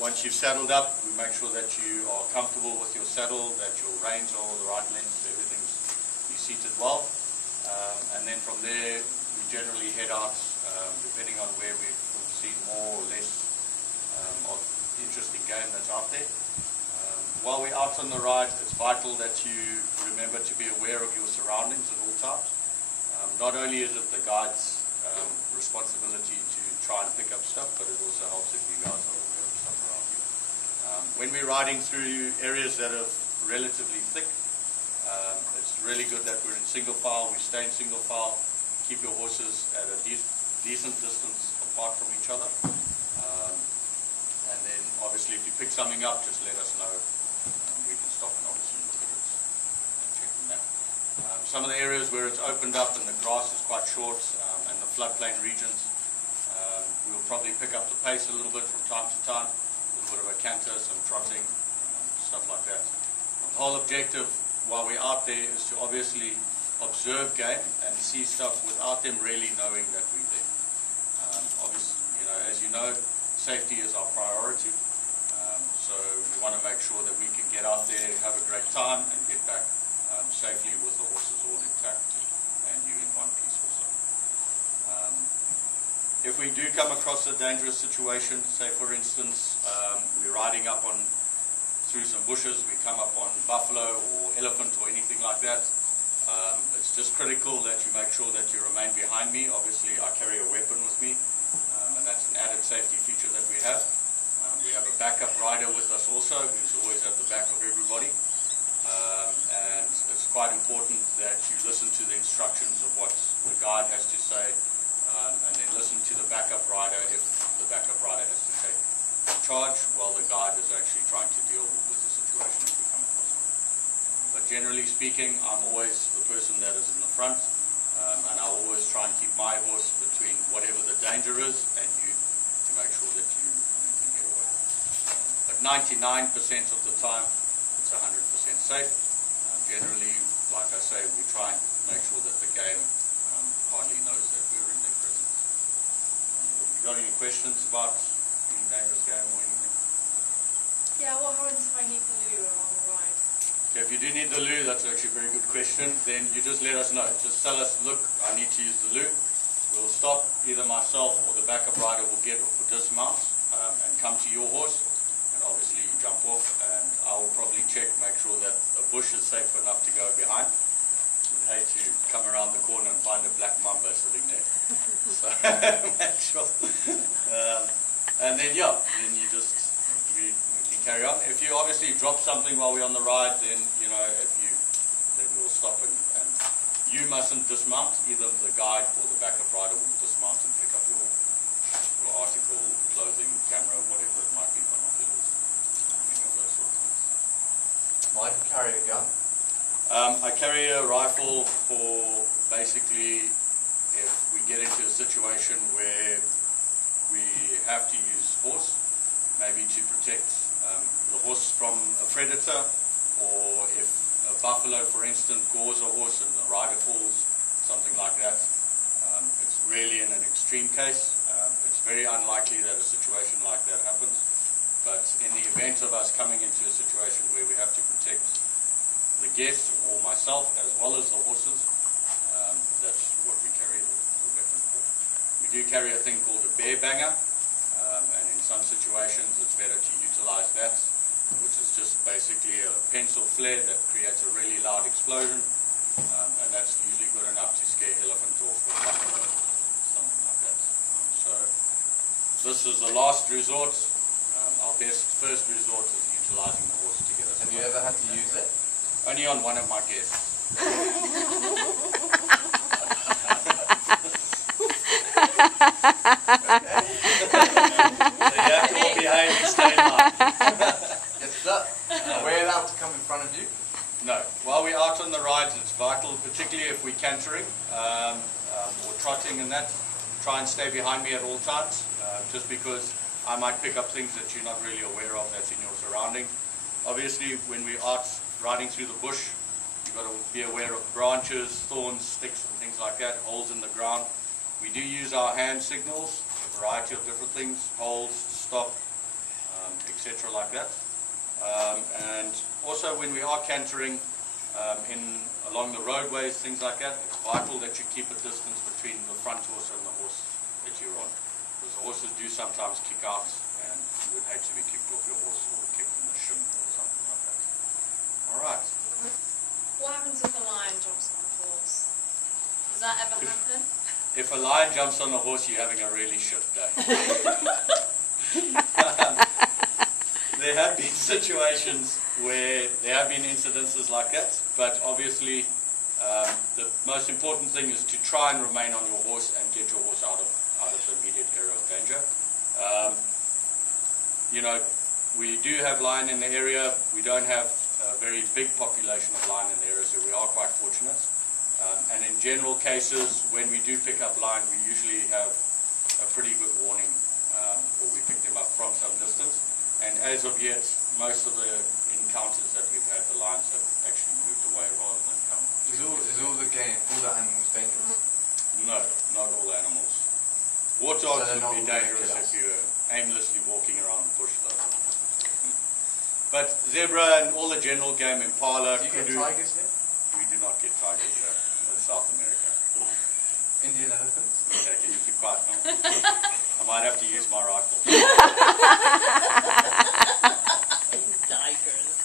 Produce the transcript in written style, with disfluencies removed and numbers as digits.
Once you've saddled up, we make sure that you are comfortable with your saddle, that your reins are all the right length, everything's seated well. And then from there, we generally head out, depending on where we've seen more or less of interesting game that's out there. While we're out on the ride, it's vital that you remember to be aware of your surroundings at all times. Not only is it the guide's responsibility to try and pick up stuff, but it also helps if you guys are aware of stuff around you. When we're riding through areas that are relatively thick, it's really good that we're in single file. We stay in single file, keep your horses at a decent distance apart from each other. And then obviously if you pick something up, just let us know. We can stop and obviously look at it and check on that. Some of the areas where it's opened up and the grass is quite short, and the floodplain regions, we'll probably pick up the pace a little bit from time to time, a little bit of a canter, some trotting, stuff like that. The whole objective while we're out there is to obviously observe game and see stuff without them really knowing that we're there. Obviously, as you know, safety is our priority. So we want to make sure that we can get out there, have a great time, and get back safely with the horses all intact and you in one piece also. If we do come across a dangerous situation, say for instance, we're riding up through some bushes, we come up on buffalo or elephant or anything like that, it's just critical that you make sure that you remain behind me. Obviously I carry a weapon with me, and that's an added safety feature that we have. We have a backup rider with us also, who's always at the back of everybody. And it's quite important that you listen to the instructions of what the guide has to say, and then listen to the backup rider if the backup rider has to take charge while the guide is actually trying to deal with the situation that we come across. But generally speaking, I'm always the person that is in the front, and I'll always try and keep my horse between whatever the danger is and you, to make sure that you can get away. But 99% of the time, it's 100% safe. Generally, like I say, we try and make sure that the game hardly knows that we're in their presence. Have you got any questions about any dangerous game or anything? Yeah, what happens if I need the loo along the ride? Okay, if you do need the loo, that's actually a very good question. Then you just let us know. Just tell us, look, I need to use the loo. We'll stop, either myself or the backup rider will get off or dismount and come to your horse. Obviously you jump off, and I will probably check, make sure that a bush is safe enough to go behind. We'd hate to come around the corner and find a black mamba sitting there. So make sure. And then then you just we can carry on. If you obviously drop something while we're on the ride, then then we'll stop and you mustn't dismount. Either the guide or the backup rider will dismount and pick up your article, clothing, camera, whatever it might be, binoculars. Why do you carry a gun? I carry a rifle for basically if we get into a situation where we have to use force, maybe to protect the horse from a predator, or if a buffalo, for instance, gores a horse and the rider falls, something like that. It's really in an extreme case. It's very unlikely that a situation like that happens. But in the event of us coming into a situation where we have to protect the guest or myself as well as the horses, that's what we carry the weapon for. We do carry a thing called a bear banger, and in some situations it's better to utilize that, which is just basically a pencil flare that creates a really loud explosion, and that's usually good enough to scare elephant off or buffalo, something like that. So this is the last resort. Our first resort is utilizing the horse to get us. Have you ever had to use it? Only on one of my guests. Okay. So you have to all behave and stay in line. Yes, sir. Are we allowed to come in front of you? No. While we're out on the rides, it's vital, particularly if we're cantering or trotting and that, try and stay behind me at all times, just because I might pick up things that you're not really aware of that's in your surrounding. Obviously, when we're out riding through the bush, you've got to be aware of branches, thorns, sticks and things like that, holes in the ground. We do use our hand signals, a variety of different things, holes, stop, like that. And also when we are cantering along the roadways, things like that, it's vital that you keep a distance between the front horse and the horse that you're on. Because the horses do sometimes kick out, and you would hate to be kicked off your horse or kicked in the shin or something like that. All right. What happens if a lion jumps on a horse? Does that ever happen? If a lion jumps on a horse, you're having a really shit day. There have been situations where there have been incidences like that, but obviously the most important thing is to try and remain on your horse and get your horse out of the immediate area of danger. You know, we do have lion in the area. We don't have a very big population of lion in the area, so we are quite fortunate. And in general cases, when we do pick up lion, we usually have a pretty good warning, or we pick them up from some distance. And as of yet, most of the encounters that we've had, the lions have actually moved away rather than come. Is all the animals dangerous? No, not all animals. Warthogs So would be dangerous if you're aimlessly walking around the bush, though. But zebra and all the general game, impala, Do you get kudu, tigers here? we do not get tigers here in South America. Indian elephants? Okay, can you keep quiet now? I might have to use my rifle. Tigers.